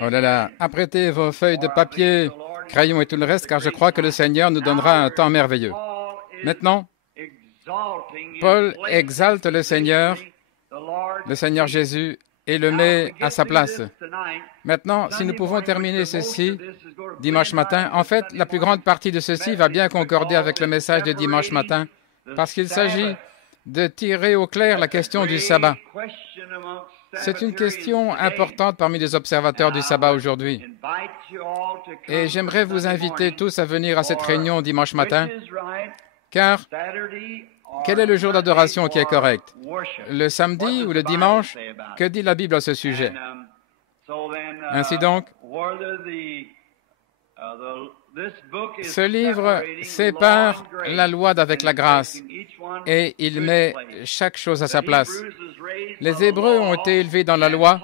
Oh là là, apprêtez vos feuilles de papier, crayons et tout le reste, car je crois que le Seigneur nous donnera un temps merveilleux. Maintenant, Paul exalte le Seigneur Jésus, et le met à sa place. Maintenant, si nous pouvons terminer ceci dimanche matin, en fait, la plus grande partie de ceci va bien concorder avec le message de dimanche matin, parce qu'il s'agit de tirer au clair la question du sabbat. C'est une question importante parmi les observateurs du sabbat aujourd'hui. Et j'aimerais vous inviter tous à venir à cette réunion dimanche matin, car quel est le jour d'adoration qui est correct? Le samedi ou le dimanche? Que dit la Bible à ce sujet? Ainsi donc, ce livre sépare la loi d'avec la grâce et il met chaque chose à sa place. Les Hébreux ont été élevés dans la loi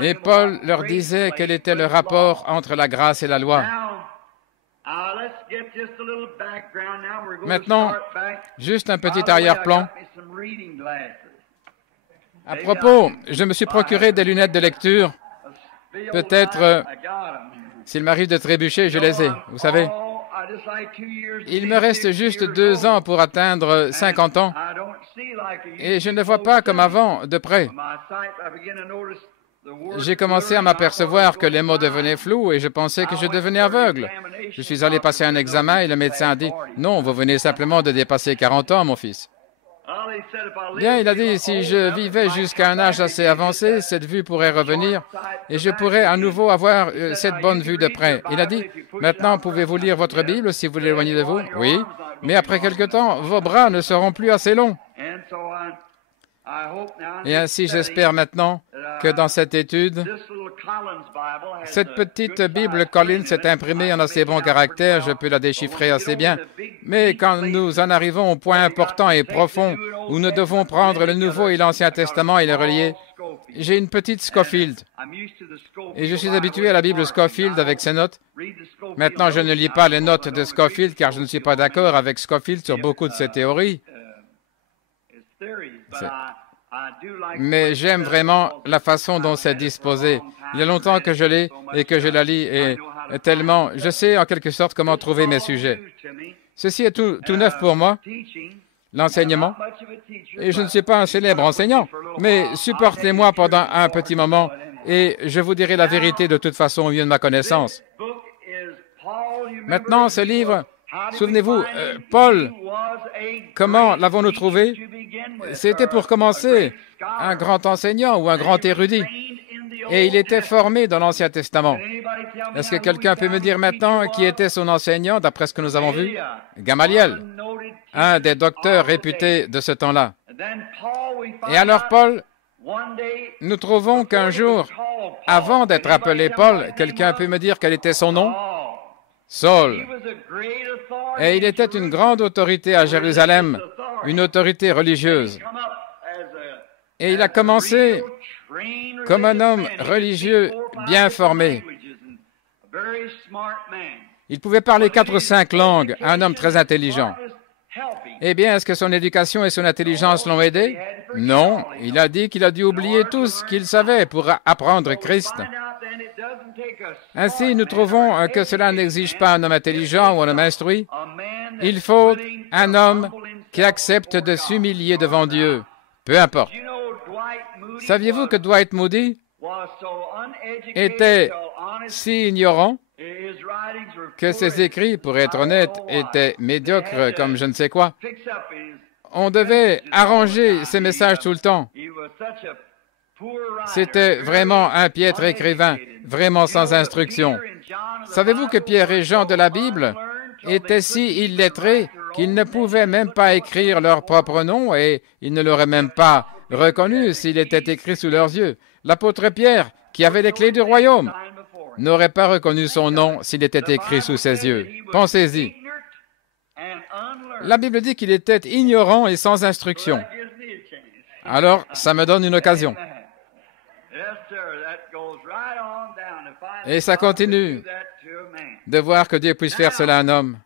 et Paul leur disait quel était le rapport entre la grâce et la loi. Maintenant, juste un petit arrière-plan. À propos, je me suis procuré des lunettes de lecture. Peut-être, s'il m'arrive de trébucher, je les ai, vous savez. Il me reste juste 2 ans pour atteindre 50 ans et je ne vois pas comme avant de près. J'ai commencé à m'apercevoir que les mots devenaient flous et je pensais que je devenais aveugle. Je suis allé passer un examen et le médecin a dit « Non, vous venez simplement de dépasser 40 ans, mon fils. » Bien, il a dit « Si je vivais jusqu'à un âge assez avancé, cette vue pourrait revenir et je pourrais à nouveau avoir cette bonne vue de près. » Il a dit « Maintenant, pouvez-vous lire votre Bible si vous l'éloignez de vous? » Oui, mais après quelque temps, vos bras ne seront plus assez longs. Et ainsi, j'espère maintenant que dans cette étude, cette petite Bible Collins est imprimée en assez bon caractère, je peux la déchiffrer assez bien. Mais quand nous en arrivons au point important et profond où nous devons prendre le Nouveau et l'Ancien Testament et les relier, j'ai une petite Scofield. Et je suis habitué à la Bible Scofield avec ses notes. Maintenant, je ne lis pas les notes de Scofield car je ne suis pas d'accord avec Scofield sur beaucoup de ses théories. Mais j'aime vraiment la façon dont c'est disposé. Il y a longtemps que je l'ai et que je la lis et tellement, je sais en quelque sorte comment trouver mes sujets. Ceci est tout neuf pour moi, l'enseignement. Et je ne suis pas un célèbre enseignant, mais supportez-moi pendant un petit moment et je vous dirai la vérité de toute façon au mieux de ma connaissance. Maintenant, ce livre, souvenez-vous, Paul, comment l'avons-nous trouvé? C'était pour commencer un grand enseignant ou un grand érudit. Et il était formé dans l'Ancien Testament. Est-ce que quelqu'un peut me dire maintenant qui était son enseignant d'après ce que nous avons vu? Gamaliel, un des docteurs réputés de ce temps-là. Et alors Paul, nous trouvons qu'un jour, avant d'être appelé Paul, quelqu'un peut me dire quel était son nom? Saul. Et il était une grande autorité à Jérusalem, une autorité religieuse. Et il a commencé comme un homme religieux bien formé. Il pouvait parler 4 ou 5 langues, un homme très intelligent. Eh bien, est-ce que son éducation et son intelligence l'ont aidé? Non, il a dit qu'il a dû oublier tout ce qu'il savait pour apprendre Christ. Ainsi, nous trouvons que cela n'exige pas un homme intelligent ou un homme instruit. Il faut un homme qui accepte de s'humilier devant Dieu, peu importe. Saviez-vous que Dwight Moody était si ignorant que ses écrits, pour être honnête, étaient médiocres comme je ne sais quoi? On devait arranger ses messages tout le temps. C'était vraiment un piètre écrivain, vraiment sans instruction. Savez-vous que Pierre et Jean de la Bible étaient si illettrés qu'ils ne pouvaient même pas écrire leur propre nom et ils ne l'auraient même pas reconnu s'il était écrit sous leurs yeux. L'apôtre Pierre, qui avait les clés du royaume, n'aurait pas reconnu son nom s'il était écrit sous ses yeux. Pensez-y. La Bible dit qu'il était ignorant et sans instruction. Alors, ça me donne une occasion. Et ça continue de voir que Dieu puisse faire cela à un homme.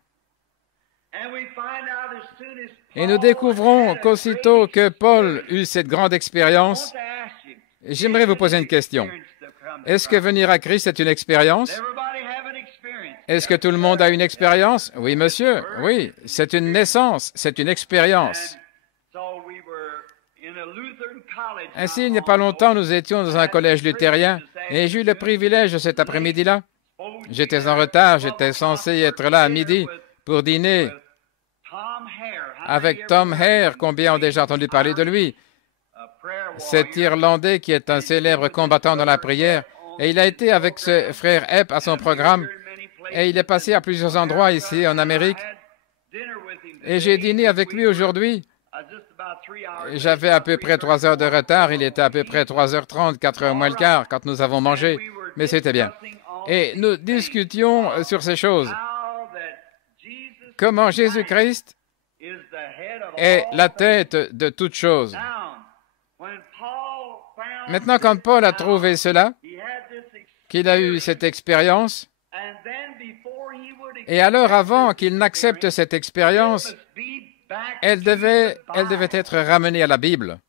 Et nous découvrons qu'aussitôt que Paul eut cette grande expérience, j'aimerais vous poser une question. Est-ce que venir à Christ est une expérience? Est-ce que tout le monde a une expérience? Oui, monsieur. Oui, c'est une naissance, c'est une expérience. Ainsi, il n'y a pas longtemps, nous étions dans un collège luthérien et j'ai eu le privilège cet après-midi-là. J'étais en retard, j'étais censé être là à midi pour dîner avec Tom Hare. Combien ont déjà entendu parler de lui? Cet Irlandais qui est un célèbre combattant dans la prière. Et il a été avec ce frère Epp à son programme. Et il est passé à plusieurs endroits ici en Amérique. Et j'ai dîné avec lui aujourd'hui. J'avais à peu près 3 heures de retard. Il était à peu près 3h30, 4h moins le quart quand nous avons mangé. Mais c'était bien. Et nous discutions sur ces choses. Comment Jésus-Christ est la tête de toutes choses. Maintenant, quand Paul a trouvé cela, qu'il a eu cette expérience, et alors avant qu'il n'accepte cette expérience, elle devait être ramenée à la Bible.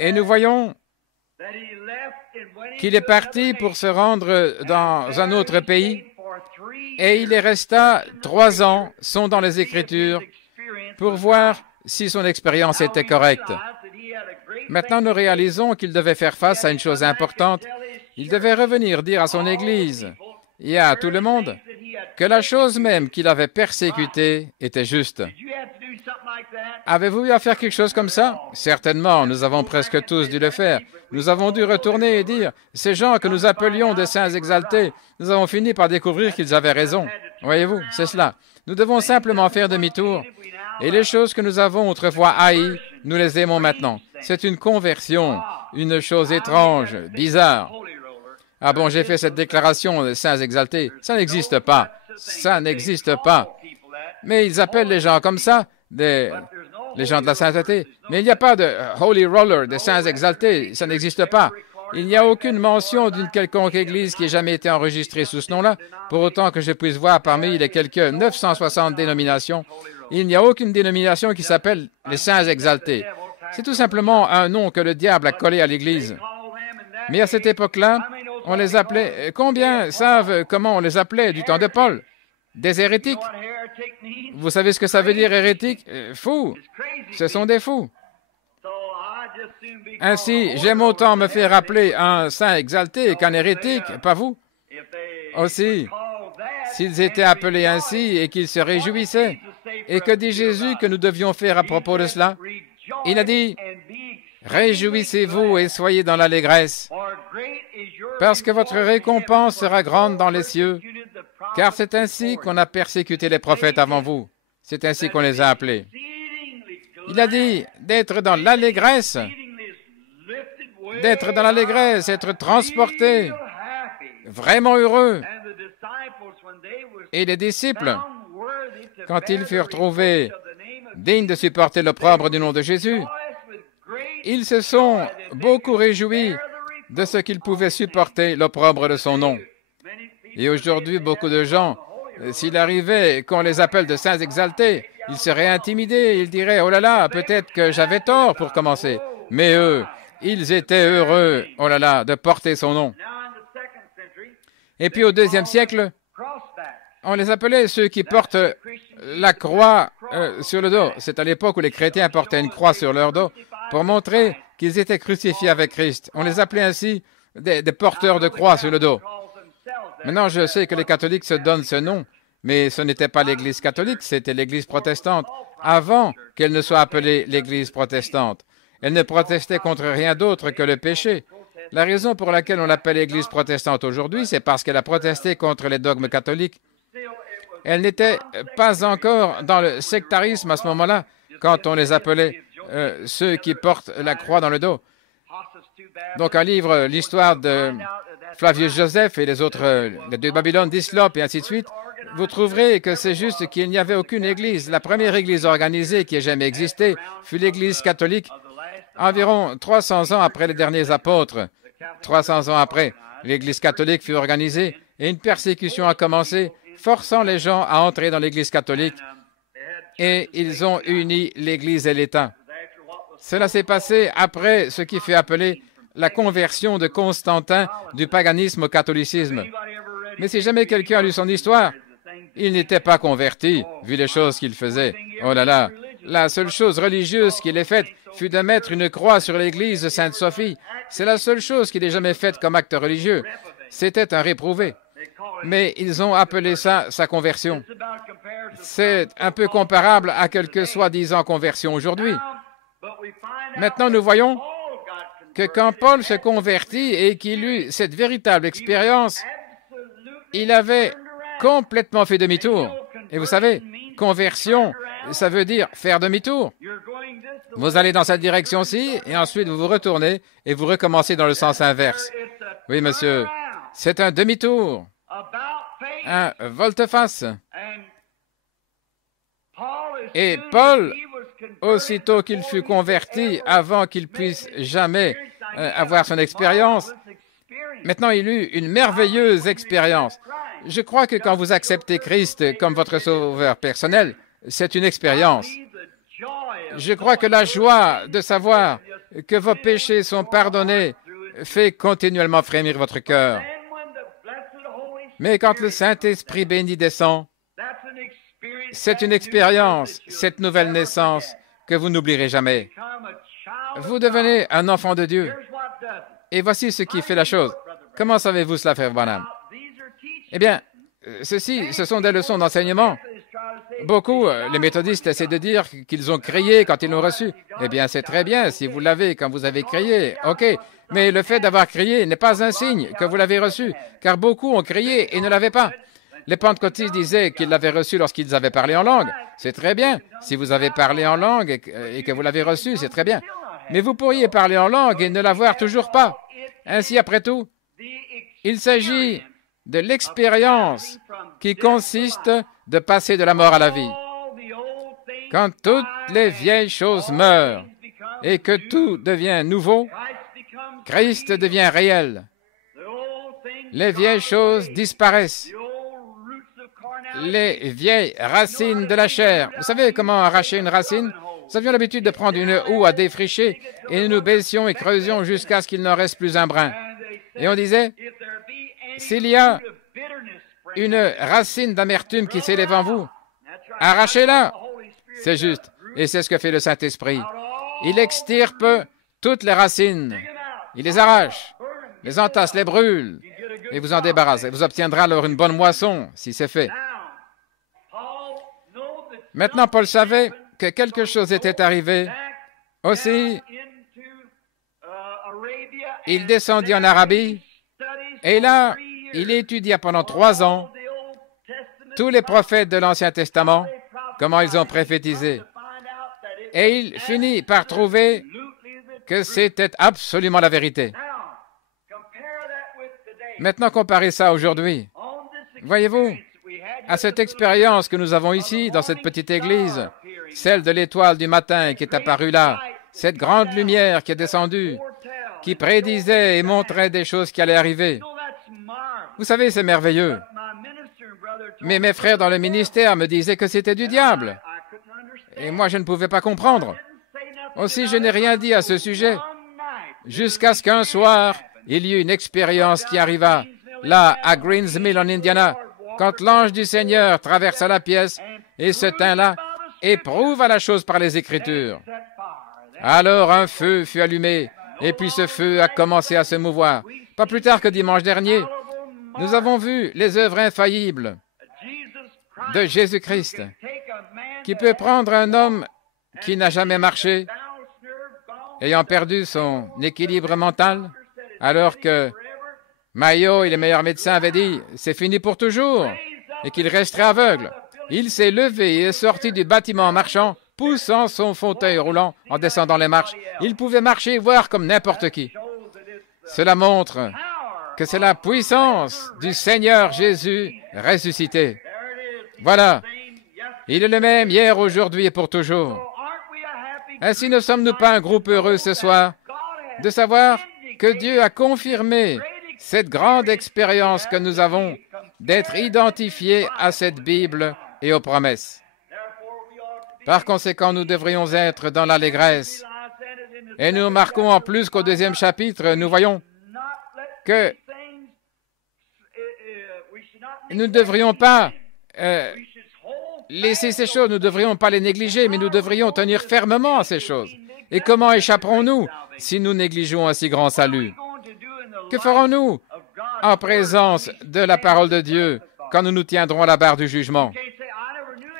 Et nous voyons qu'il est parti pour se rendre dans un autre pays, et il y resta 3 ans, sont dans les Écritures, pour voir si son expérience était correcte. Maintenant, nous réalisons qu'il devait faire face à une chose importante. Il devait revenir dire à son Église et à tout le monde que la chose même qu'il avait persécutée était juste. Avez-vous eu à faire quelque chose comme ça? Certainement, nous avons presque tous dû le faire. Nous avons dû retourner et dire, ces gens que nous appelions des saints exaltés, nous avons fini par découvrir qu'ils avaient raison. Voyez-vous, c'est cela. Nous devons simplement faire demi-tour. Et les choses que nous avons autrefois haïes, nous les aimons maintenant. C'est une conversion, une chose étrange, bizarre. Ah bon, j'ai fait cette déclaration des saints exaltés. Ça n'existe pas. Ça n'existe pas. Mais ils appellent les gens comme ça, les gens de la sainteté. Mais il n'y a pas de holy roller, des saints exaltés. Ça n'existe pas. Il n'y a aucune mention d'une quelconque église qui ait jamais été enregistrée sous ce nom-là. Pour autant que je puisse voir parmi les quelques 960 dénominations, il n'y a aucune dénomination qui s'appelle les saints exaltés. C'est tout simplement un nom que le diable a collé à l'Église. Mais à cette époque-là, on les appelait... Combien savent comment on les appelait du temps de Paul? Des hérétiques. Vous savez ce que ça veut dire, hérétique? Fous. Ce sont des fous. Ainsi, j'aime autant me faire appeler un saint exalté qu'un hérétique, pas vous? Aussi, s'ils étaient appelés ainsi et qu'ils se réjouissaient, et que dit Jésus que nous devions faire à propos de cela? Il a dit, « Réjouissez-vous et soyez dans l'allégresse, parce que votre récompense sera grande dans les cieux, car c'est ainsi qu'on a persécuté les prophètes avant vous. C'est ainsi qu'on les a appelés. » Il a dit d'être dans l'allégresse, être transporté, vraiment heureux. Et les disciples, quand ils furent trouvés dignes de supporter l'opprobre du nom de Jésus, ils se sont beaucoup réjouis de ce qu'ils pouvaient supporter l'opprobre de son nom. Et aujourd'hui, beaucoup de gens, s'il arrivait qu'on les appelle de saints exaltés, ils seraient intimidés, ils diraient « Oh là là, peut-être que j'avais tort pour commencer. » Mais eux, ils étaient heureux, oh là là, de porter son nom. Et puis au IIe siècle, on les appelait ceux qui portent la croix sur le dos. C'est à l'époque où les chrétiens portaient une croix sur leur dos pour montrer qu'ils étaient crucifiés avec Christ. On les appelait ainsi des porteurs de croix sur le dos. Maintenant, je sais que les catholiques se donnent ce nom, mais ce n'était pas l'Église catholique, c'était l'Église protestante, avant qu'elle ne soit appelée l'Église protestante. Elle ne protestait contre rien d'autre que le péché. La raison pour laquelle on l'appelle l'Église protestante aujourd'hui, c'est parce qu'elle a protesté contre les dogmes catholiques. Elle n'était pas encore dans le sectarisme à ce moment-là, quand on les appelait ceux qui portent la croix dans le dos. Donc un livre, l'histoire de Flavius Joseph et les autres, les deux Babylone, d'Islope et ainsi de suite, vous trouverez que c'est juste qu'il n'y avait aucune église. La première église organisée qui ait jamais existé fut l'église catholique, environ 300 ans après les derniers apôtres. 300 ans après, l'église catholique fut organisée et une persécution a commencé, forçant les gens à entrer dans l'église catholique. et ils ont uni l'Église et l'État. Cela s'est passé après ce qui fut appelé la conversion de Constantin du paganisme au catholicisme. Mais si jamais quelqu'un a lu son histoire, il n'était pas converti, vu les choses qu'il faisait. Oh là là, la seule chose religieuse qu'il ait faite fut de mettre une croix sur l'église de Sainte-Sophie. C'est la seule chose qu'il ait jamais faite comme acte religieux. C'était un réprouvé. Mais ils ont appelé ça sa conversion. C'est un peu comparable à quelque soi-disant conversion aujourd'hui. Maintenant, nous voyons que quand Paul se convertit et qu'il eut cette véritable expérience, il avait complètement fait demi-tour. Et vous savez, conversion, ça veut dire faire demi-tour. Vous allez dans cette direction-ci et ensuite vous vous retournez et vous recommencez dans le sens inverse. Oui, monsieur, c'est un demi-tour, un volte-face. Et Paul, aussitôt qu'il fut converti, avant qu'il puisse jamais avoir son expérience, maintenant il eut une merveilleuse expérience. Je crois que quand vous acceptez Christ comme votre sauveur personnel, c'est une expérience. Je crois que la joie de savoir que vos péchés sont pardonnés fait continuellement frémir votre cœur. Mais quand le Saint-Esprit béni descend, c'est une expérience, cette nouvelle naissance, que vous n'oublierez jamais. Vous devenez un enfant de Dieu. Et voici ce qui fait la chose. Comment savez-vous cela, frère Branham? Eh bien, ce sont des leçons d'enseignement. Beaucoup, les méthodistes essaient de dire qu'ils ont crié quand ils l'ont reçu. Eh bien, c'est très bien si vous l'avez quand vous avez crié. OK, mais le fait d'avoir crié n'est pas un signe que vous l'avez reçu, car beaucoup ont crié et ne l'avaient pas. Les pentecôtistes disaient qu'ils l'avaient reçu lorsqu'ils avaient parlé en langue. C'est très bien. Si vous avez parlé en langue et que vous l'avez reçu, c'est très bien. Mais vous pourriez parler en langue et ne l'avoir toujours pas. Ainsi, après tout, il s'agit de l'expérience qui consiste de passer de la mort à la vie. Quand toutes les vieilles choses meurent et que tout devient nouveau, Christ devient réel. Les vieilles choses disparaissent. Les vieilles racines de la chair. Vous savez comment arracher une racine? Nous avions l'habitude de prendre une houe à défricher et nous baissions et creusions jusqu'à ce qu'il n'en reste plus un brin. Et on disait, s'il y a une racine d'amertume qui s'élève en vous, arrachez-la. C'est juste. Et c'est ce que fait le Saint-Esprit. Il extirpe toutes les racines. Il les arrache, les entasse, les brûle, et vous en débarrasse. Et vous obtiendrez alors une bonne moisson, si c'est fait. Maintenant, Paul savait que quelque chose était arrivé. Aussi, il descendit en Arabie, et là, il étudia pendant 3 ans tous les prophètes de l'Ancien Testament, comment ils ont prophétisé. Et il finit par trouver que c'était absolument la vérité. Maintenant, comparez ça aujourd'hui. Voyez-vous, à cette expérience que nous avons ici, dans cette petite église, celle de l'étoile du matin qui est apparue là, cette grande lumière qui est descendue, qui prédisait et montrait des choses qui allaient arriver. Vous savez, c'est merveilleux. Mais mes frères dans le ministère me disaient que c'était du diable. Et moi, je ne pouvais pas comprendre. Aussi, je n'ai rien dit à ce sujet, jusqu'à ce qu'un soir, il y eut une expérience qui arriva, là, à Greens Mill, en Indiana, quand l'ange du Seigneur traversa la pièce et se tint là et prouva la chose par les Écritures. Alors un feu fut allumé, et puis ce feu a commencé à se mouvoir. Pas plus tard que dimanche dernier, nous avons vu les œuvres infaillibles de Jésus-Christ, qui peut prendre un homme qui n'a jamais marché, ayant perdu son équilibre mental, alors que Mayo et les meilleurs médecins avaient dit « c'est fini pour toujours » et qu'il resterait aveugle. Il s'est levé et est sorti du bâtiment en marchant, poussant son fauteuil roulant en descendant les marches. Il pouvait marcher et voir comme n'importe qui. Cela montre que c'est la puissance du Seigneur Jésus ressuscité. Voilà, il est le même hier, aujourd'hui et pour toujours. Ainsi ne sommes-nous pas un groupe heureux ce soir de savoir que Dieu a confirmé cette grande expérience que nous avons d'être identifiés à cette Bible et aux promesses. Par conséquent, nous devrions être dans l'allégresse. Et nous remarquons en plus qu'au 2e chapitre, nous voyons que nous ne devrions pas laisser ces choses, nous ne devrions pas les négliger, mais nous devrions tenir fermement à ces choses. Et comment échapperons-nous si nous négligeons un si grand salut? Que ferons-nous en présence de la parole de Dieu quand nous nous tiendrons à la barre du jugement?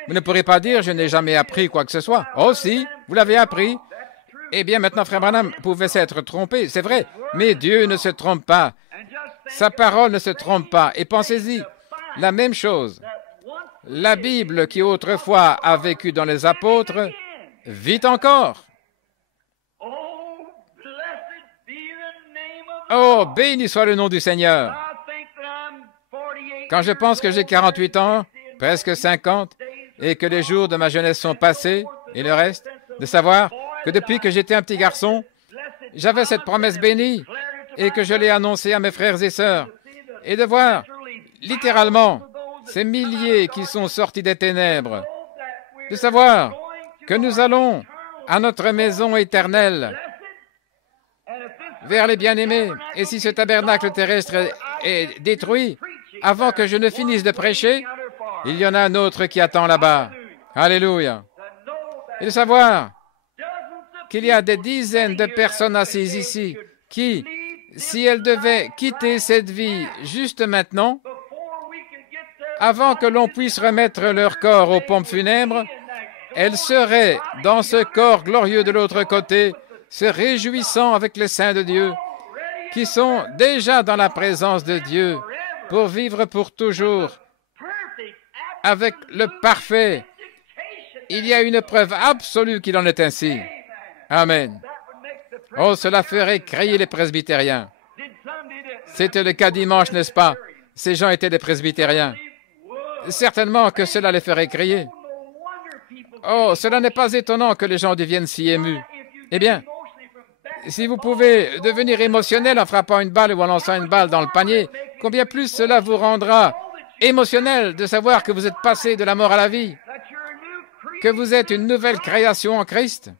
Vous ne pourrez pas dire « je n'ai jamais appris quoi que ce soit ». Oh si, vous l'avez appris. Eh bien, maintenant, Frère Branham pouvait s'être trompé, c'est vrai, mais Dieu ne se trompe pas. Sa parole ne se trompe pas. Et pensez-y, la même chose. La Bible qui autrefois a vécu dans les apôtres vit encore. Oh, béni soit le nom du Seigneur. Quand je pense que j'ai 48 ans, presque 50, et que les jours de ma jeunesse sont passés, et le reste, de savoir que depuis que j'étais un petit garçon, j'avais cette promesse bénie, et que je l'ai annoncée à mes frères et sœurs, et de voir, littéralement, ces milliers qui sont sortis des ténèbres, de savoir que nous allons à notre maison éternelle, vers les bien-aimés. Et si ce tabernacle terrestre est détruit, avant que je ne finisse de prêcher, il y en a un autre qui attend là-bas. Alléluia. Et de savoir qu'il y a des dizaines de personnes assises ici qui, si elles devaient quitter cette vie juste maintenant, avant que l'on puisse remettre leur corps aux pompes funèbres, elles seraient dans ce corps glorieux de l'autre côté, se réjouissant avec les saints de Dieu, qui sont déjà dans la présence de Dieu pour vivre pour toujours avec le parfait. Il y a une preuve absolue qu'il en est ainsi. Amen. Oh, cela ferait crier les presbytériens. C'était le cas dimanche, n'est-ce pas? Ces gens étaient des presbytériens. Certainement que cela les ferait crier. Oh, cela n'est pas étonnant que les gens deviennent si émus. Eh bien, si vous pouvez devenir émotionnel en frappant une balle ou en lançant une balle dans le panier, combien plus cela vous rendra émotionnel de savoir que vous êtes passé de la mort à la vie, que vous êtes une nouvelle création en Christ.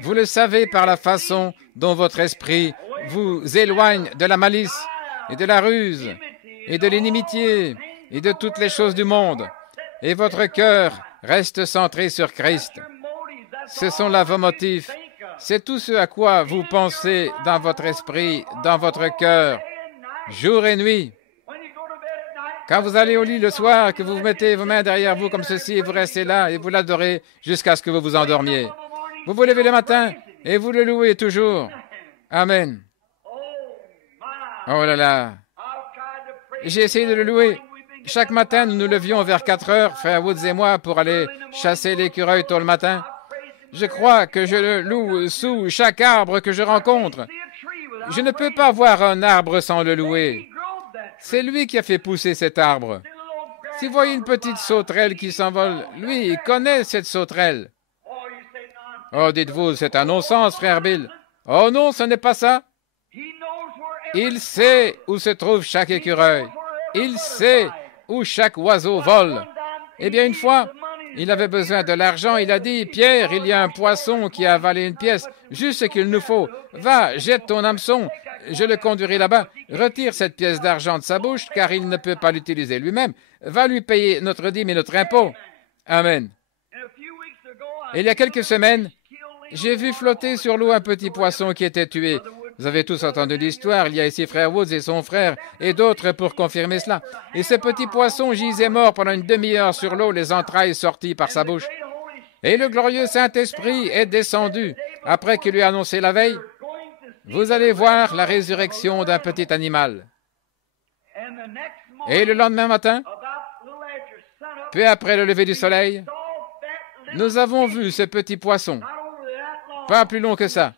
Vous le savez par la façon dont votre esprit vous éloigne de la malice et de la ruse et de l'inimitié et de toutes les choses du monde. Et votre cœur reste centré sur Christ. Ce sont là vos motifs. C'est tout ce à quoi vous pensez dans votre esprit, dans votre cœur, jour et nuit. Quand vous allez au lit le soir, que vous mettez vos mains derrière vous comme ceci et vous restez là et vous l'adorez jusqu'à ce que vous vous endormiez. Vous vous levez le matin et vous le louez toujours. Amen. Oh là là. J'ai essayé de le louer. Chaque matin, nous nous levions vers 4 heures, frère Woods et moi, pour aller chasser l'écureuil tôt le matin. Je crois que je le loue sous chaque arbre que je rencontre. Je ne peux pas voir un arbre sans le louer. C'est lui qui a fait pousser cet arbre. Si vous voyez une petite sauterelle qui s'envole, lui, il connaît cette sauterelle. Oh, dites-vous, c'est un non-sens, frère Bill. Oh non, ce n'est pas ça. Il sait où se trouve chaque écureuil. Il sait où chaque oiseau vole. Eh bien, une fois, il avait besoin de l'argent. Il a dit, « Pierre, il y a un poisson qui a avalé une pièce. Juste ce qu'il nous faut. Va, jette ton hameçon. Je le conduirai là-bas. Retire cette pièce d'argent de sa bouche, car il ne peut pas l'utiliser lui-même. Va lui payer notre dîme et notre impôt. » Amen. Et il y a quelques semaines, j'ai vu flotter sur l'eau un petit poisson qui était tué. Vous avez tous entendu l'histoire. Il y a ici frère Woods et son frère et d'autres pour confirmer cela. Et ce petit poisson gisait mort pendant une demi-heure sur l'eau, les entrailles sorties par sa bouche. Et le glorieux Saint-Esprit est descendu après qu'il lui a annoncé la veille. Vous allez voir la résurrection d'un petit animal. Et le lendemain matin, peu après le lever du soleil, nous avons vu ce petit poisson, pas plus long que ça,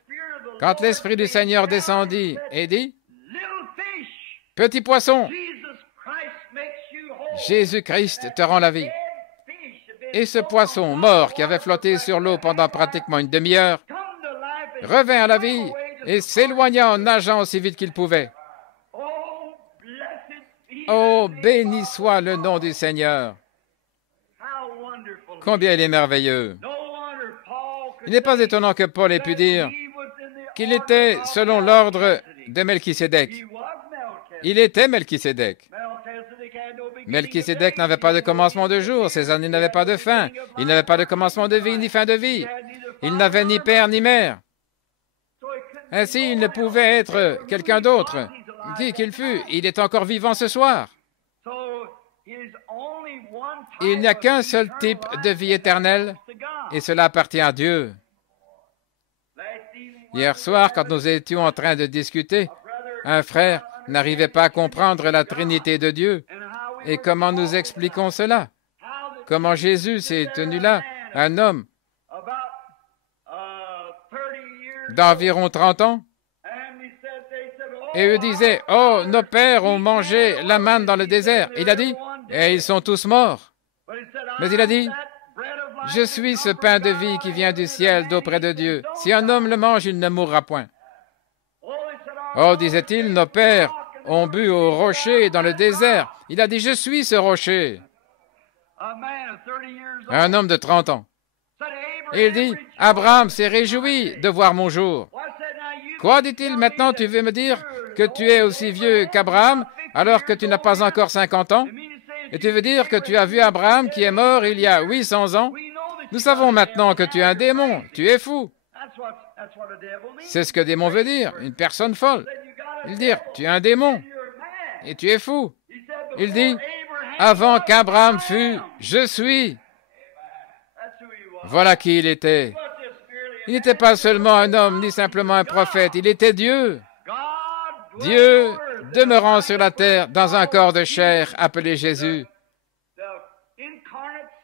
quand l'Esprit du Seigneur descendit et dit, « Petit poisson, Jésus-Christ te rend la vie. » Et ce poisson mort qui avait flotté sur l'eau pendant pratiquement une demi-heure revint à la vie et s'éloigna en nageant aussi vite qu'il pouvait. Oh, béni soit le nom du Seigneur! Combien il est merveilleux! Il n'est pas étonnant que Paul ait pu dire qu'il était selon l'ordre de Melchisédek. Il était Melchisédek. Melchisédek n'avait pas de commencement de jour, ses années n'avaient pas de fin. Il n'avait pas de commencement de vie ni fin de vie. Il n'avait ni père ni mère. Ainsi, il ne pouvait être quelqu'un d'autre. Qui qu'il fût, il est encore vivant ce soir. Il n'y a qu'un seul type de vie éternelle, et cela appartient à Dieu. Hier soir, quand nous étions en train de discuter, un frère n'arrivait pas à comprendre la Trinité de Dieu. Et comment nous expliquons cela? Comment Jésus s'est tenu là, un homme d'environ 30 ans, et eux disaient, « Oh, nos pères ont mangé la manne dans le désert. » Il a dit, « Et ils sont tous morts. » Mais il a dit, « Je suis ce pain de vie qui vient du ciel d'auprès de Dieu. Si un homme le mange, il ne mourra point. » Oh, disait-il, nos pères ont bu au rocher dans le désert. Il a dit, « Je suis ce rocher. » Un homme de 30 ans. Et il dit, « Abraham s'est réjoui de voir mon jour. » Quoi, dit-il, maintenant tu veux me dire que tu es aussi vieux qu'Abraham alors que tu n'as pas encore 50 ans? Et tu veux dire que tu as vu Abraham qui est mort il y a 800 ans? Nous savons maintenant que tu es un démon, tu es fou. C'est ce que démon veut dire, une personne folle. Il dit, tu es un démon et tu es fou. Il dit, avant qu'Abraham fût, je suis. Voilà qui il était. Il n'était pas seulement un homme, ni simplement un prophète, il était Dieu. Dieu demeurant sur la terre dans un corps de chair appelé Jésus,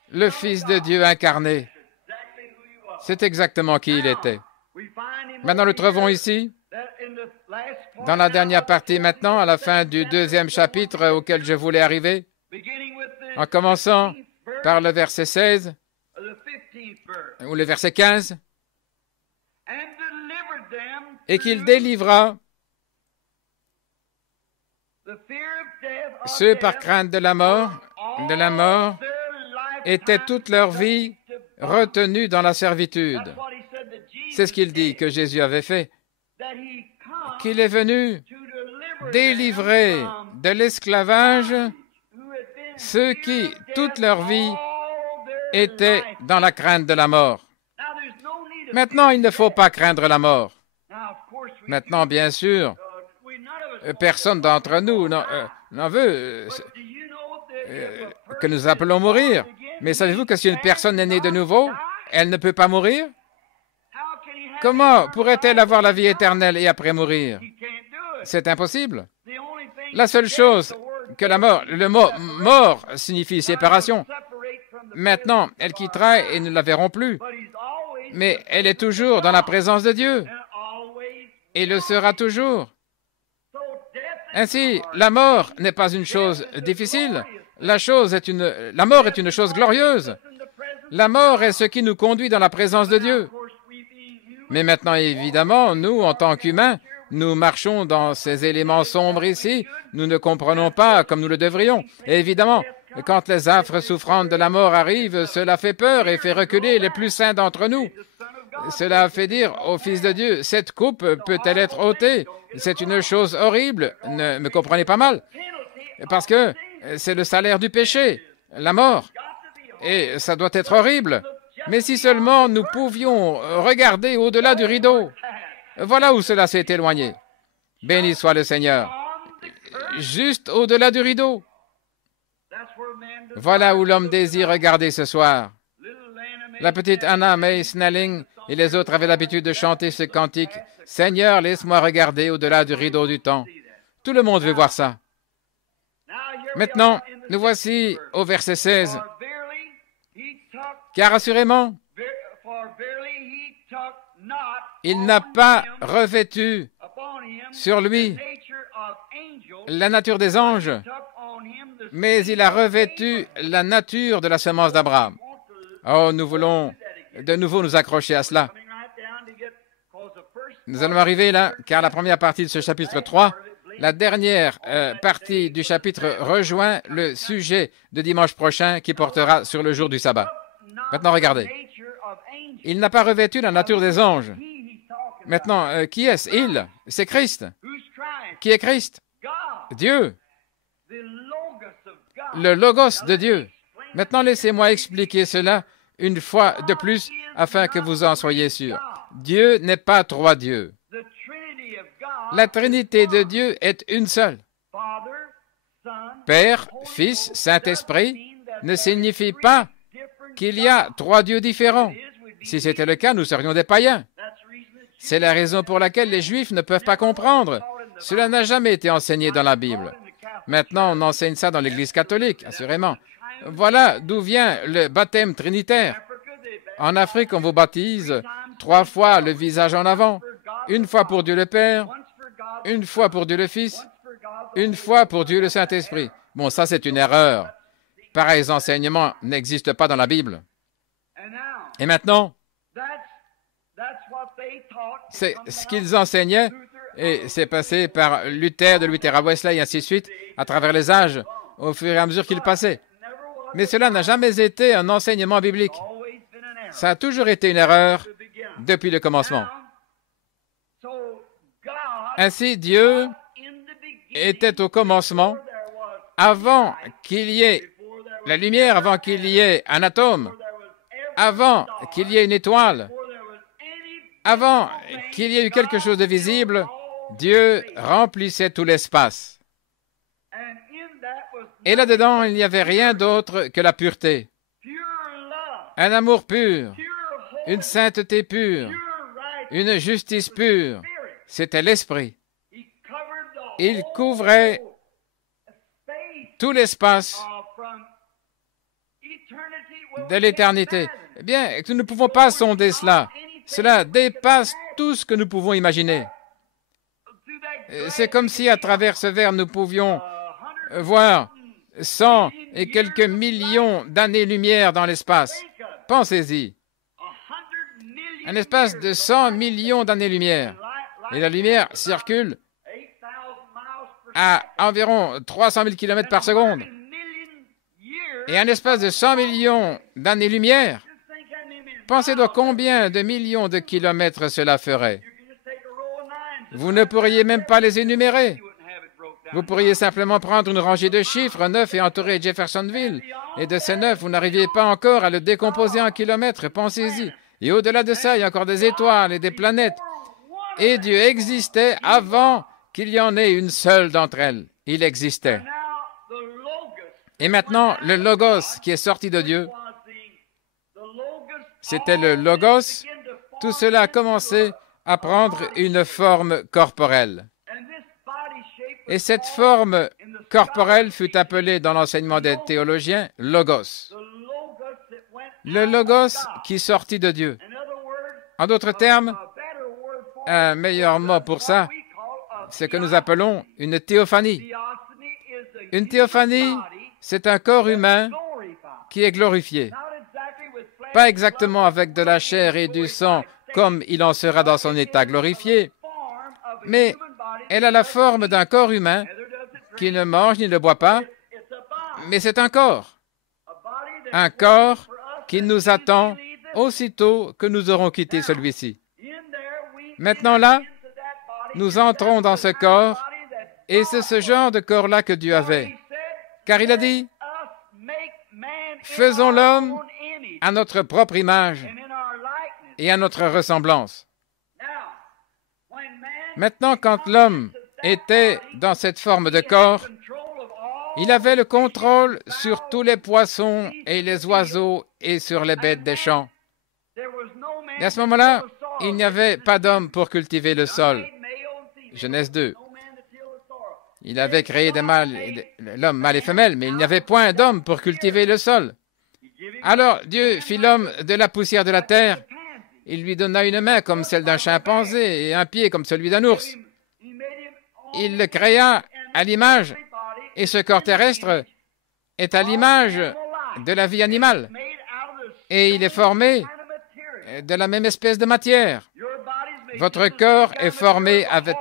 le Fils de Dieu incarné. C'est exactement qui il était. Maintenant, nous trouvons ici, dans la dernière partie maintenant, à la fin du 2e chapitre auquel je voulais arriver, en commençant par le verset 16, ou le verset 15, et qu'il délivra ceux par crainte de la mort étaient toute leur vie retenus dans la servitude. C'est ce qu'il dit que Jésus avait fait, qu'il est venu délivrer de l'esclavage ceux qui, toute leur vie, étaient dans la crainte de la mort. Maintenant, il ne faut pas craindre la mort. Maintenant, bien sûr, personne d'entre nous n'en veut que nous appelons mourir. Mais savez-vous que si une personne est née de nouveau, elle ne peut pas mourir? Comment pourrait-elle avoir la vie éternelle et après mourir? C'est impossible. La seule chose que la mort, le mot « mort » signifie séparation. Maintenant, elle quittera et nous ne la verrons plus. Mais elle est toujours dans la présence de Dieu. Et le sera toujours. Ainsi, la mort n'est pas une chose difficile. La mort est une chose glorieuse. La mort est ce qui nous conduit dans la présence de Dieu. Mais maintenant, évidemment, nous, en tant qu'humains, nous marchons dans ces éléments sombres ici. Nous ne comprenons pas comme nous le devrions. Et évidemment, quand les affres souffrantes de la mort arrivent, cela fait peur et fait reculer les plus saints d'entre nous. Cela fait dire au Fils de Dieu, cette coupe peut-elle être ôtée? C'est une chose horrible, ne me comprenez pas mal, parce que c'est le salaire du péché, la mort, et ça doit être horrible. Mais si seulement nous pouvions regarder au-delà du rideau, voilà où cela s'est éloigné. Béni soit le Seigneur. Juste au-delà du rideau. Voilà où l'homme désire regarder ce soir. La petite Anna May Snelling et les autres avaient l'habitude de chanter ce cantique. « Seigneur, laisse-moi regarder au-delà du rideau du temps. » Tout le monde veut voir ça. Maintenant, nous voici au verset 16. « Car assurément, il n'a pas revêtu sur lui la nature des anges, mais il a revêtu la nature de la semence d'Abraham. » Oh, nous voulons de nouveau nous accrocher à cela. Nous allons arriver là, car la première partie de ce chapitre 3, la dernière partie du chapitre rejoint le sujet de dimanche prochain qui portera sur le jour du sabbat. Maintenant, regardez. Il n'a pas revêtu la nature des anges. Maintenant, qui est-ce? Il, c'est Christ. Qui est Christ? Dieu. Le Logos de Dieu. Maintenant, laissez-moi expliquer cela une fois de plus afin que vous en soyez sûrs. Dieu n'est pas trois dieux. La Trinité de Dieu est une seule. Père, Fils, Saint-Esprit ne signifie pas qu'il y a trois dieux différents. Si c'était le cas, nous serions des païens. C'est la raison pour laquelle les Juifs ne peuvent pas comprendre. Cela n'a jamais été enseigné dans la Bible. Maintenant, on enseigne ça dans l'Église catholique, assurément. Voilà d'où vient le baptême trinitaire. En Afrique, on vous baptise 3 fois le visage en avant, une fois pour Dieu le Père, une fois pour Dieu le Fils, une fois pour Dieu le Saint-Esprit. Bon, ça, c'est une erreur. Pareils enseignements n'existent pas dans la Bible. Et maintenant, c'est ce qu'ils enseignaient, et c'est passé par Luther, de Luther à Wesley, et ainsi de suite, à travers les âges, au fur et à mesure qu'ils passaient. Mais cela n'a jamais été un enseignement biblique. Ça a toujours été une erreur depuis le commencement. Ainsi, Dieu était au commencement, avant qu'il y ait la lumière, avant qu'il y ait un atome, avant qu'il y ait une étoile, avant qu'il y ait eu quelque chose de visible, Dieu remplissait tout l'espace. Et là-dedans, il n'y avait rien d'autre que la pureté, un amour pur, une sainteté pure, une justice pure. C'était l'Esprit. Il couvrait tout l'espace de l'éternité. Eh bien, nous ne pouvons pas sonder cela. Cela dépasse tout ce que nous pouvons imaginer. C'est comme si à travers ce verre, nous pouvions voir 100 et quelques millions d'années-lumière dans l'espace. Pensez-y. Un espace de 100 millions d'années-lumière. Et la lumière circule à environ 300 000 km par seconde. Et un espace de 100 millions d'années-lumière, pensez donc combien de millions de kilomètres cela ferait. Vous ne pourriez même pas les énumérer. Vous pourriez simplement prendre une rangée de chiffres 9 et entourer Jeffersonville. Et de ces 9, vous n'arriviez pas encore à le décomposer en kilomètres. Pensez-y. Et au-delà de ça, il y a encore des étoiles et des planètes. Et Dieu existait avant qu'il y en ait une seule d'entre elles. Il existait. Et maintenant, le Logos qui est sorti de Dieu, c'était le Logos. Tout cela a commencé à prendre une forme corporelle. Et cette forme corporelle fut appelée dans l'enseignement des théologiens Logos. Le Logos qui sortit de Dieu. En d'autres termes, un meilleur mot pour ça, c'est ce que nous appelons une théophanie. Une théophanie, c'est un corps humain qui est glorifié. Pas exactement avec de la chair et du sang, comme il en sera dans son état glorifié, mais elle a la forme d'un corps humain qui ne mange ni ne boit pas, mais c'est un corps qui nous attend aussitôt que nous aurons quitté celui-ci. Maintenant là, nous entrons dans ce corps, et c'est ce genre de corps-là que Dieu avait. Car il a dit, « Faisons l'homme à notre propre image et à notre ressemblance. » Maintenant, quand l'homme était dans cette forme de corps, il avait le contrôle sur tous les poissons et les oiseaux et sur les bêtes des champs. Et à ce moment-là, il n'y avait pas d'homme pour cultiver le sol. Genèse 2. Il avait créé l'homme mâle et femelle, mais il n'y avait point d'homme pour cultiver le sol. Alors Dieu fit l'homme de la poussière de la terre. Il lui donna une main comme celle d'un chimpanzé et un pied comme celui d'un ours. Il le créa à l'image, et ce corps terrestre est à l'image de la vie animale. Et il est formé de la même espèce de matière. Votre corps est formé avec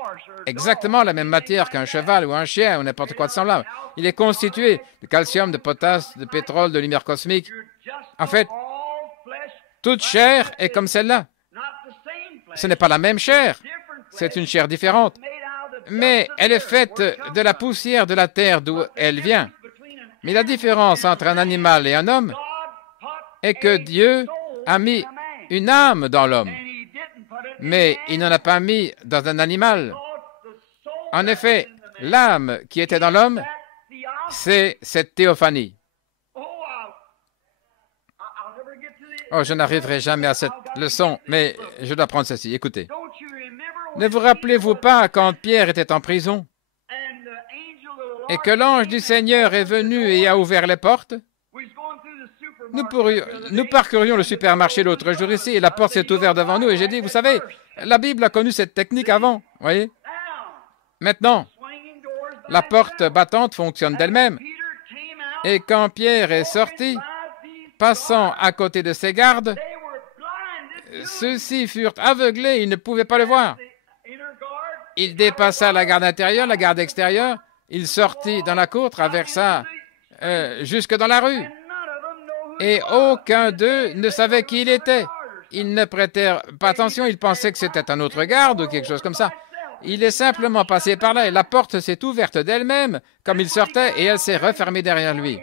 exactement la même matière qu'un cheval ou un chien ou n'importe quoi de semblable. Il est constitué de calcium, de potasse, de pétrole, de lumière cosmique. En fait, Toute chair est comme celle-là. Ce n'est pas la même chair, c'est une chair différente, mais elle est faite de la poussière de la terre d'où elle vient. Mais la différence entre un animal et un homme est que Dieu a mis une âme dans l'homme, mais il n'en a pas mis dans un animal. En effet, l'âme qui était dans l'homme, c'est cette théophanie. Oh, je n'arriverai jamais à cette leçon, mais je dois prendre ceci. Écoutez. Ne vous rappelez-vous pas quand Pierre était en prison et que l'ange du Seigneur est venu et a ouvert les portes? Nous parcourions le supermarché l'autre jour ici et la porte s'est ouverte devant nous et j'ai dit, vous savez, la Bible a connu cette technique avant, voyez? Maintenant, la porte battante fonctionne d'elle-même. Et quand Pierre est sorti, passant à côté de ses gardes, ceux-ci furent aveuglés, ils ne pouvaient pas le voir. Il dépassa la garde intérieure, la garde extérieure, il sortit dans la cour, traversa jusque dans la rue. Et aucun d'eux ne savait qui il était. Ils ne prêtèrent pas attention, ils pensaient que c'était un autre garde ou quelque chose comme ça. Il est simplement passé par là et la porte s'est ouverte d'elle-même comme il sortait et elle s'est refermée derrière lui.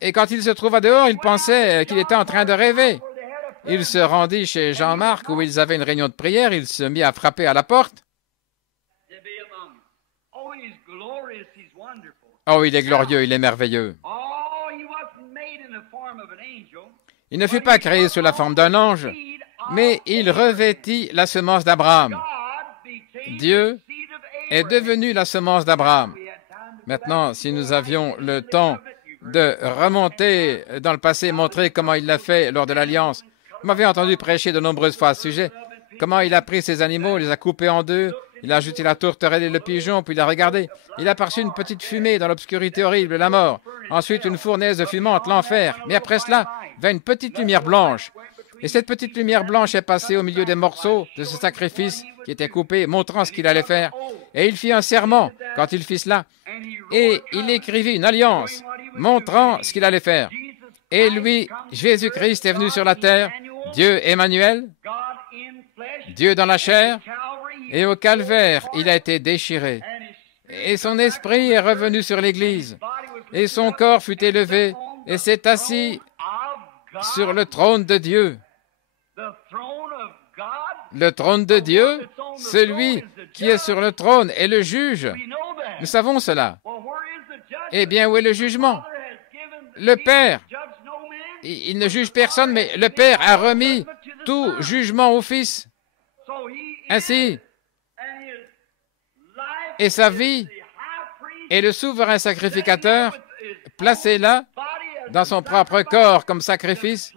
Et quand il se trouva dehors, il pensait qu'il était en train de rêver. Il se rendit chez Jean-Marc où ils avaient une réunion de prière, il se mit à frapper à la porte. Oh, il est glorieux, il est merveilleux. Il ne fut pas créé sous la forme d'un ange, mais il revêtit la semence d'Abraham. Dieu est devenu la semence d'Abraham. Maintenant, si nous avions le temps de remonter dans le passé et montrer comment il l'a fait lors de l'Alliance, vous m'avez entendu prêcher de nombreuses fois à ce sujet, comment il a pris ces animaux, il les a coupés en deux, il a ajouté la tourterelle et le pigeon, puis il a regardé. Il a aperçu une petite fumée dans l'obscurité horrible, la mort. Ensuite, une fournaise fumante, l'enfer. Mais après cela, vint une petite lumière blanche. Et cette petite lumière blanche est passée au milieu des morceaux de ce sacrifice qui était coupé, montrant ce qu'il allait faire. Et il fit un serment quand il fit cela. Et il écrivit une alliance, montrant ce qu'il allait faire. Et lui, Jésus-Christ, est venu sur la terre, Dieu Emmanuel, Dieu dans la chair, et au calvaire, il a été déchiré. Et son esprit est revenu sur l'Église. Et son corps fut élevé et s'est assis sur le trône de Dieu. Le trône de Dieu, celui qui est sur le trône est le juge. Nous savons cela. Eh bien, où est le jugement? Le Père, il ne juge personne, mais le Père a remis tout jugement au Fils. Ainsi, et sa vie est le souverain sacrificateur placé là, dans son propre corps comme sacrifice,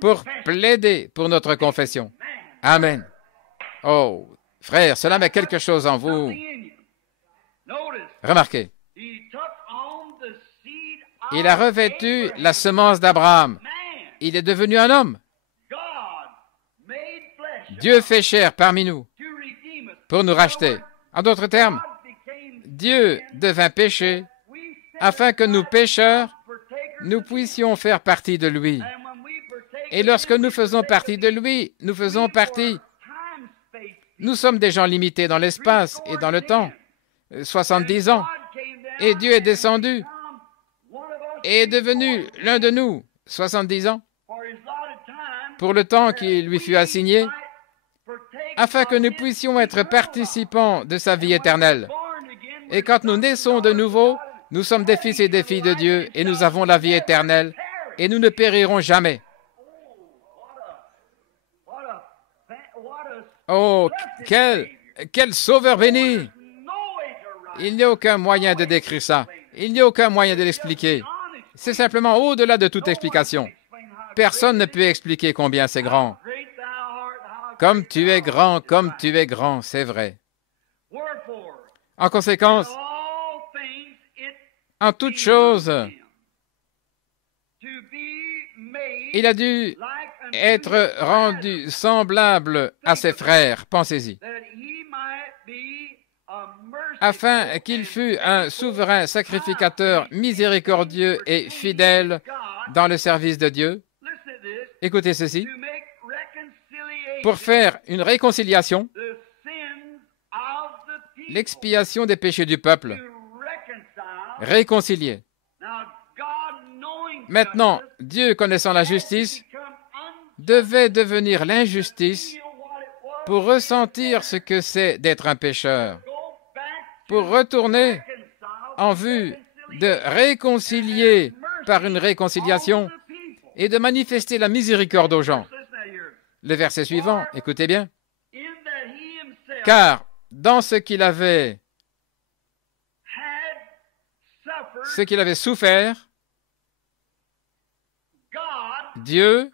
pour plaider pour notre confession. Amen. Oh, frère, cela met quelque chose en vous. Remarquez, il a revêtu la semence d'Abraham. Il est devenu un homme. Dieu fait chair parmi nous pour nous racheter. En d'autres termes, Dieu devint péché afin que nous pécheurs, nous puissions faire partie de lui. Et lorsque nous faisons partie de lui, nous faisons partie. Nous sommes des gens limités dans l'espace et dans le temps. 70 ans. Et Dieu est descendu et est devenu l'un de nous. 70 ans. Pour le temps qui lui fut assigné, afin que nous puissions être participants de sa vie éternelle. Et quand nous naissons de nouveau, nous sommes des fils et des filles de Dieu et nous avons la vie éternelle et nous ne périrons jamais. Oh, quel sauveur béni! Il n'y a aucun moyen de décrire ça. Il n'y a aucun moyen de l'expliquer. C'est simplement au-delà de toute explication. Personne ne peut expliquer combien c'est grand. Comme tu es grand, c'est vrai. En conséquence, en toute chose, il a dû être rendu semblable à ses frères, pensez-y, afin qu'il fût un souverain sacrificateur miséricordieux et fidèle dans le service de Dieu. Écoutez ceci. Pour faire une réconciliation, l'expiation des péchés du peuple, réconcilier. Maintenant, Dieu, connaissant la justice, devait devenir l'injustice pour ressentir ce que c'est d'être un pécheur, pour retourner en vue de réconcilier par une réconciliation et de manifester la miséricorde aux gens. Le verset suivant, écoutez bien. Car dans ce qu'il avait souffert, Dieu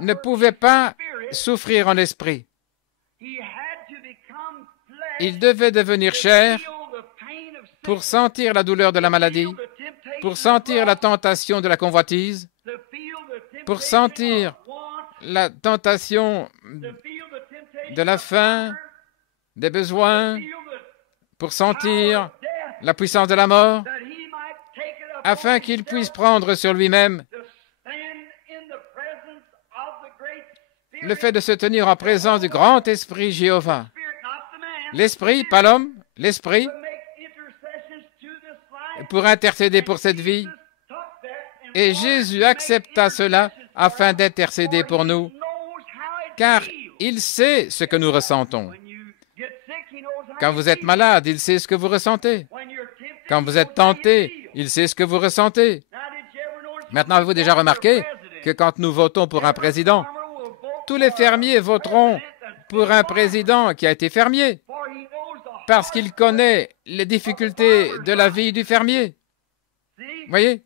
ne pouvait pas souffrir en esprit. Il devait devenir chair pour sentir la douleur de la maladie, pour sentir la tentation de la convoitise, pour sentir la tentation de la faim, des besoins, pour sentir la puissance de la mort, afin qu'il puisse prendre sur lui-même le fait de se tenir en présence du grand Esprit Jéhovah. L'Esprit, pas l'homme, l'Esprit, pour intercéder pour cette vie. Et Jésus accepta cela afin d'intercéder pour nous, car il sait ce que nous ressentons. Quand vous êtes malade, il sait ce que vous ressentez. Quand vous êtes tenté, il sait ce que vous ressentez. Maintenant, avez-vous déjà remarqué que quand nous votons pour un président, tous les fermiers voteront pour un président qui a été fermier, parce qu'il connaît les difficultés de la vie du fermier. Voyez?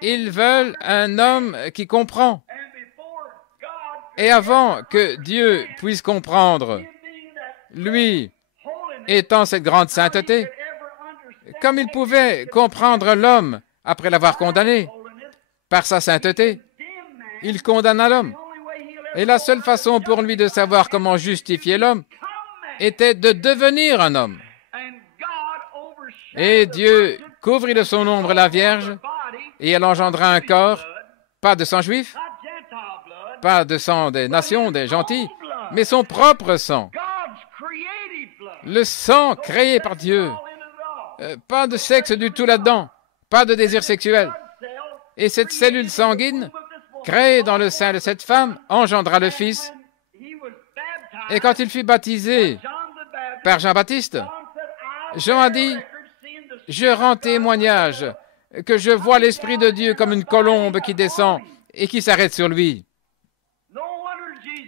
Ils veulent un homme qui comprend. Et avant que Dieu puisse comprendre, lui étant cette grande sainteté, comme il pouvait comprendre l'homme après l'avoir condamné par sa sainteté, il condamna l'homme. Et la seule façon pour lui de savoir comment justifier l'homme était de devenir un homme. Et Dieu couvrit de son ombre la Vierge, et elle engendra un corps, pas de sang juif, pas de sang des nations, des gentils, mais son propre sang. Le sang créé par Dieu. Pas de sexe du tout là-dedans, pas de désir sexuel. Et cette cellule sanguine, créée dans le sein de cette femme, engendra le Fils. Et quand il fut baptisé par Jean-Baptiste, Jean a dit, « Je rends témoignage que je vois l'Esprit de Dieu comme une colombe qui descend et qui s'arrête sur lui. »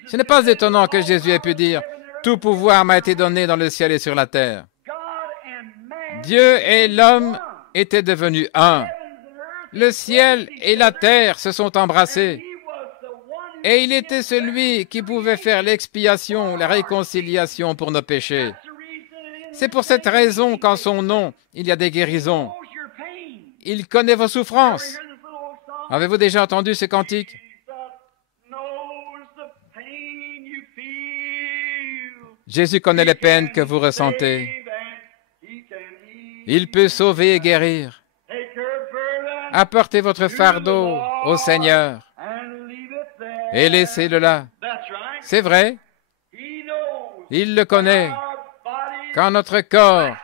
Ce n'est pas étonnant que Jésus ait pu dire, « Tout pouvoir m'a été donné dans le ciel et sur la terre. » Dieu et l'homme étaient devenus un. Le ciel et la terre se sont embrassés. Et il était celui qui pouvait faire l'expiation, la réconciliation pour nos péchés. C'est pour cette raison qu'en son nom, il y a des guérisons. Il connaît vos souffrances. Avez-vous déjà entendu ce cantique? Jésus connaît les peines que vous ressentez. Il peut sauver et guérir. Apportez votre fardeau au Seigneur et laissez-le là. C'est vrai. Il le connaît. Quand notre corps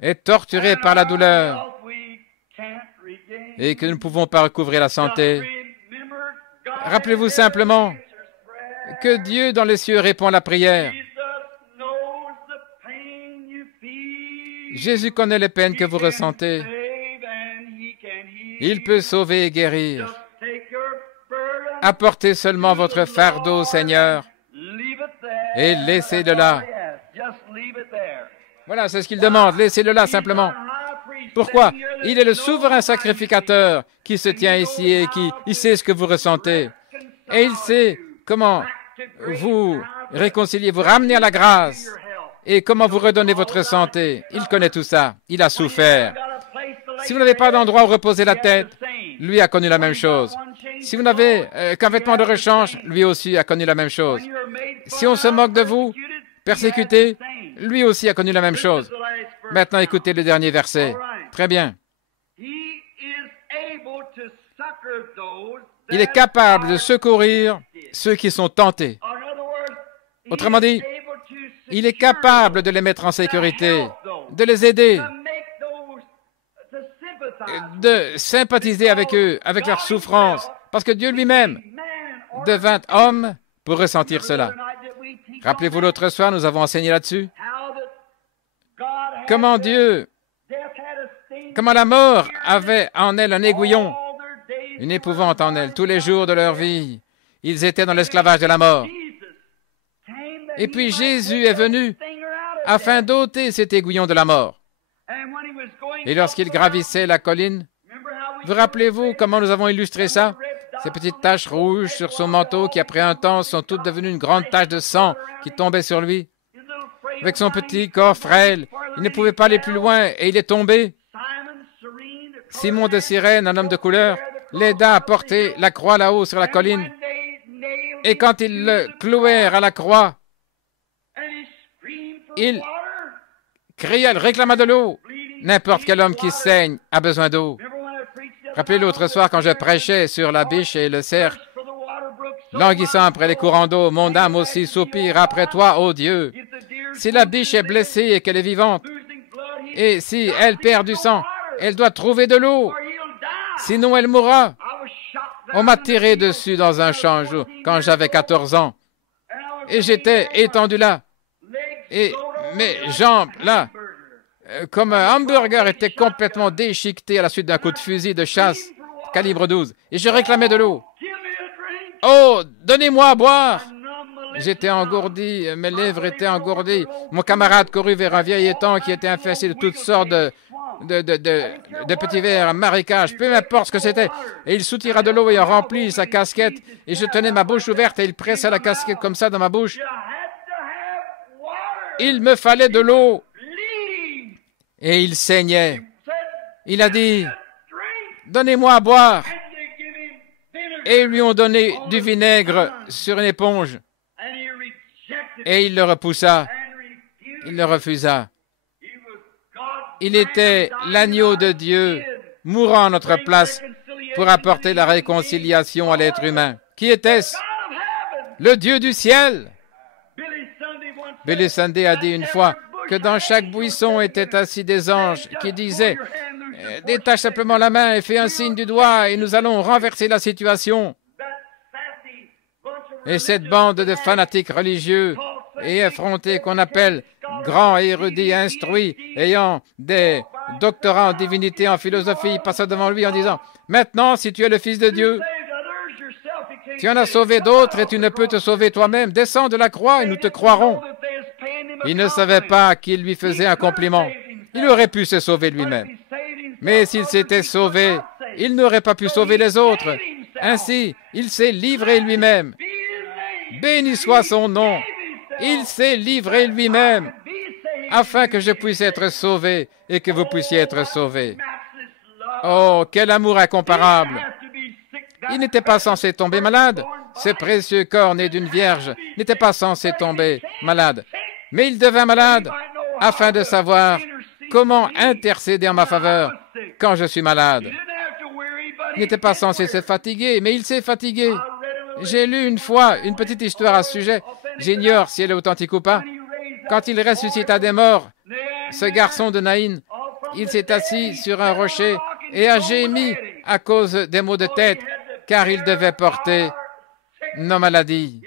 est torturé par la douleur et que nous ne pouvons pas recouvrer la santé, rappelez-vous simplement que Dieu dans les cieux répond à la prière. Jésus connaît les peines que vous ressentez. Il peut sauver et guérir. Apportez seulement votre fardeau, Seigneur, et laissez-le là. Voilà, c'est ce qu'il demande. Laissez-le là, simplement. Pourquoi? Il est le souverain sacrificateur qui se tient ici et il sait ce que vous ressentez. Et il sait comment vous réconcilier, vous ramener à la grâce et comment vous redonner votre santé. Il connaît tout ça. Il a souffert. Si vous n'avez pas d'endroit où reposer la tête, lui a connu la même chose. Si vous n'avez qu'un vêtement de rechange, lui aussi a connu la même chose. Si on se moque de vous, persécuté, lui aussi a connu la même chose. Maintenant, écoutez le dernier verset. Très bien. Il est capable de secourir ceux qui sont tentés. Autrement dit, il est capable de les mettre en sécurité, de les aider, de sympathiser avec eux, avec leurs souffrances, parce que Dieu lui-même devint homme pour ressentir cela. Rappelez-vous, l'autre soir, nous avons enseigné là-dessus. Comment la mort avait en elle un aiguillon, une épouvante en elle, tous les jours de leur vie. Ils étaient dans l'esclavage de la mort. Et puis Jésus est venu afin d'ôter cet aiguillon de la mort. Et lorsqu'il gravissait la colline, vous rappelez-vous comment nous avons illustré ça? Ces petites taches rouges sur son manteau qui, après un temps, sont toutes devenues une grande tache de sang qui tombait sur lui. Avec son petit corps frêle, il ne pouvait pas aller plus loin et il est tombé. Simon de Cyrène, un homme de couleur, l'aida à porter la croix là-haut sur la colline. Et quand ils le clouèrent à la croix, il cria, il réclama de l'eau. N'importe quel homme qui saigne a besoin d'eau. Rappelez l'autre soir quand je prêchais sur la biche et le cerf, languissant après les courants d'eau, mon âme aussi soupire après toi, ô Dieu. Si la biche est blessée et qu'elle est vivante, et si elle perd du sang, elle doit trouver de l'eau, sinon elle mourra. On m'a tiré dessus dans un champ quand j'avais 14 ans, et j'étais étendu là, et mes jambes là, comme un hamburger, étaient complètement déchiquetées à la suite d'un coup de fusil de chasse calibre 12, et je réclamais de l'eau. Oh, donnez-moi à boire! J'étais engourdi, mes lèvres étaient engourdies. Mon camarade courut vers un vieil étang qui était infesté de toutes sortes de petits vers, marécages, peu importe ce que c'était. Et il soutira de l'eau et en remplit sa casquette. Et je tenais ma bouche ouverte et il pressa la casquette comme ça dans ma bouche. Il me fallait de l'eau. Et il saignait. Il a dit, donnez-moi à boire. Et ils lui ont donné du vinaigre sur une éponge. Et il le repoussa. Il le refusa. Il était l'agneau de Dieu, mourant à notre place pour apporter la réconciliation à l'être humain. Qui était-ce? Le Dieu du ciel. Billy Sunday a dit une fois que dans chaque buisson étaient assis des anges qui disaient « Détache simplement la main et fais un signe du doigt et nous allons renverser la situation. » Et cette bande de fanatiques religieux et effrontés qu'on appelle grands et érudits instruits, ayant des doctorats en divinité, en philosophie, passent devant lui en disant « Maintenant, si tu es le Fils de Dieu, tu en as sauvé d'autres et tu ne peux te sauver toi-même. Descends de la croix et nous te croirons. » Il ne savait pas qu'il lui faisait un compliment. Il aurait pu se sauver lui-même. Mais s'il s'était sauvé, il n'aurait pas pu sauver les autres. Ainsi, il s'est livré lui-même. Béni soit son nom. Il s'est livré lui-même afin que je puisse être sauvé et que vous puissiez être sauvés. Oh, quel amour incomparable! Il n'était pas censé tomber malade. Ce précieux corps né d'une vierge n'était pas censé tomber malade. Mais il devint malade afin de savoir comment intercéder en ma faveur quand je suis malade. Il n'était pas censé se fatiguer, mais il s'est fatigué. J'ai lu une fois une petite histoire à ce sujet. J'ignore si elle est authentique ou pas. Quand il ressuscita des morts, ce garçon de Naïn, il s'est assis sur un rocher et a gémi à cause des maux de tête, car il devait porter nos maladies.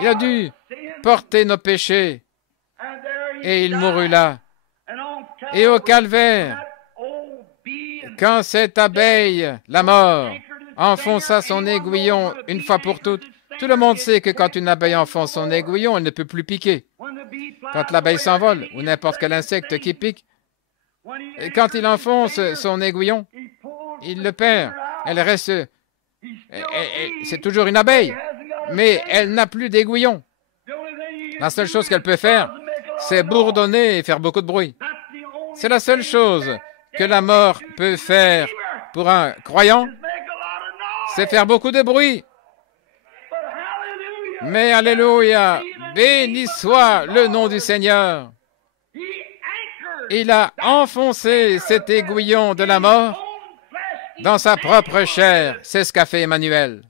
Il a dû porter nos péchés et il mourut là. Et au calvaire, quand cette abeille, la mort, enfonça son aiguillon une fois pour toutes, tout le monde sait que quand une abeille enfonce son aiguillon, elle ne peut plus piquer. Quand l'abeille s'envole, ou n'importe quel insecte qui pique, et quand il enfonce son aiguillon, il le perd. Elle reste... C'est toujours une abeille, mais elle n'a plus d'aiguillon. La seule chose qu'elle peut faire, c'est bourdonner et faire beaucoup de bruit. C'est la seule chose que la mort peut faire pour un croyant, c'est faire beaucoup de bruit. Mais alléluia, béni soit le nom du Seigneur. Il a enfoncé cet aiguillon de la mort dans sa propre chair. C'est ce qu'a fait Emmanuel.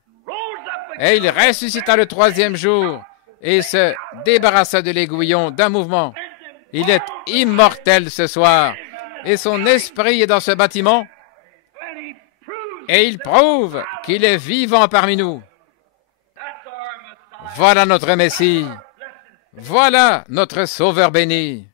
Et il ressuscita le troisième jour et se débarrassa de l'aiguillon d'un mouvement. Il est immortel ce soir et son esprit est dans ce bâtiment et il prouve qu'il est vivant parmi nous. Voilà notre Messie. Voilà notre Sauveur béni.